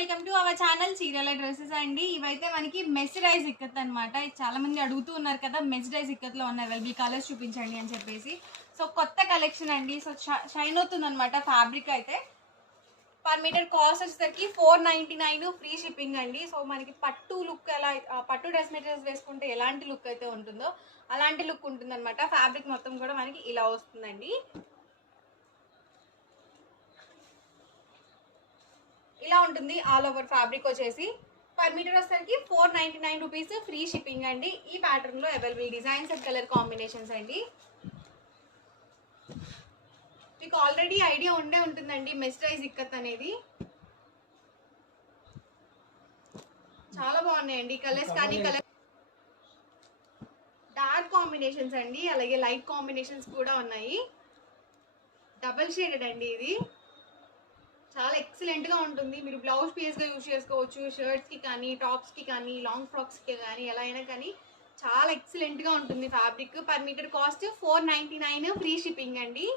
Welcome to our channel చీరల dresses అండి. ఇవైతే మనకి మెస్రైజ్ ఇక్కత్ అనమాట. చాలా మంది అడుగుతూ ఉన్నారు కదా, మెస్రైజ్ ఇక్కత్లో ఉన్న అవైలబుల్ కలర్స్ చూపించండి అని చెప్పేసి. సో కొత్త కలెక్షన్ అండి. సో షైన్ అవుతుంది అనమాట ఫ్యాబ్రిక్ అయితే. పర్ మీటర్ కాస్ట్ వచ్చేసరికి 499, ఫ్రీ షిప్పింగ్ అండి. సో మనకి పట్టు లుక్ ఎలా, పట్టు డ్రెస్ మెటీరియల్స్ వేసుకుంటే ఎలాంటి లుక్ అయితే ఉంటుందో అలాంటి లుక్ ఉంటుంది అనమాట. ఫ్యాబ్రిక్ మొత్తం కూడా మనకి ఇలా వస్తుందండి. ఇలా ఉంటుంది ఆల్ ఓవర్ ఫ్యాబ్రిక్ వచ్చేసి. పర్ మీటర్ వచ్చేసరికి 499 రూపీస్, ఫ్రీ షిప్పింగ్ అండి. ఈ ప్యాటర్న్ లో available designs and colour combinations అండి. మీకు ఆల్రెడీ ఐడియా ఉండే ఉంటుందండి మెస్రైజ్ ఇక్కత్ అనేది. చాలా బాగున్నాయండి కలర్స్ కానీ, కలర్ డార్క్ కాంబినేషన్స్ అండి, అలాగే లైట్ కాంబినేషన్స్ కూడా ఉన్నాయి. డబల్ షేడెడ్ అండి ఇది. చాలా ఎక్సలెంట్ గా ఉంటుంది. మీరు బ్లౌజ్ పీస్ గా యూజ్ చేసుకోవచ్చు, షర్ట్స్ కి కానీ, టాప్స్ కి కానీ, లాంగ్ ఫ్రాక్స్ కి కానీ, ఎలా అయినా కానీ చాలా ఎక్సలెంట్ గా ఉంటుంది fabric. Per metre cost 499, free shipping అండి.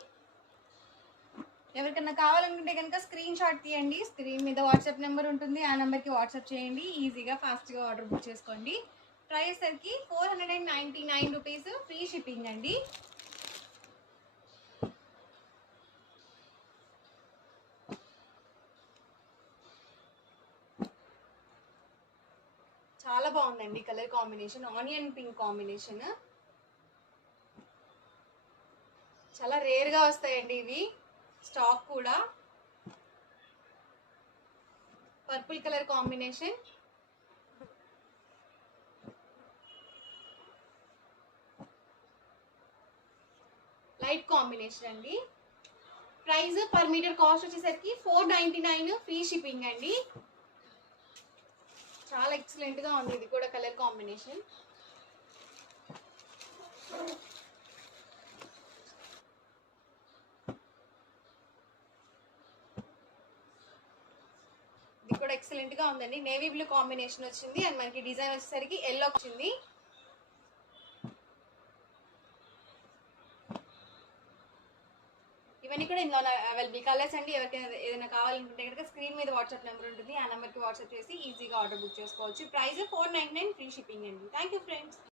ఎవరికన్నా కావాలనుకుంటే కనుక స్క్రీన్ షాట్ తీయండి. స్క్రీన్ మీద వాట్సాప్ నెంబర్ ఉంటుంది, ఆ నెంబర్కి వాట్సాప్ చేయండి. ఈజీగా ఫాస్ట్గా ఆర్డర్ బుక్ చేసుకోండి. ప్రైస్ సరికి 499 రూపీస్, ఫ్రీ షిప్పింగ్ అండి. చాలా బాగుందండి colour combination, onion pink combination. చాలా రేర్ గా వస్తాయండి ఇవి, స్టాక్ కూడా. Purple colour combination, light combination అండి. ప్రైస్ పర్ మీటర్ కాస్ట్ వచ్చేసరికి 499, ఫ్రీ షిప్పింగ్ అండి. చాలా ఎక్సలెంట్ గా ఉంది ఇది కూడా కలర్ కాంబినేషన్. ఇది కూడా ఎక్సలెంట్ గా ఉందండి. నేవీ బ్లూ కాంబినేషన్ వచ్చింది అండ్ మనకి డిజైన్ వచ్చేసరికి ఎల్లో వచ్చింది. ఇవన్నీ కూడా ఇందులో అవైలబుల్ కలర్స్ అండి. ఎవరికైనా ఏదైనా కావాలనుకుంటే కనుక స్క్రీన్ మీద వాట్సాప్ నెంబర్ ఉంటుంది, ఆ నెంబర్కి వాట్సాప్ చేసి ఈజీగా ఆర్డర్ బుక్ చేసుకోవచ్చు. ప్రైస్ 499, ఫ్రీ షిప్పింగ్ అండి. Thank you friends.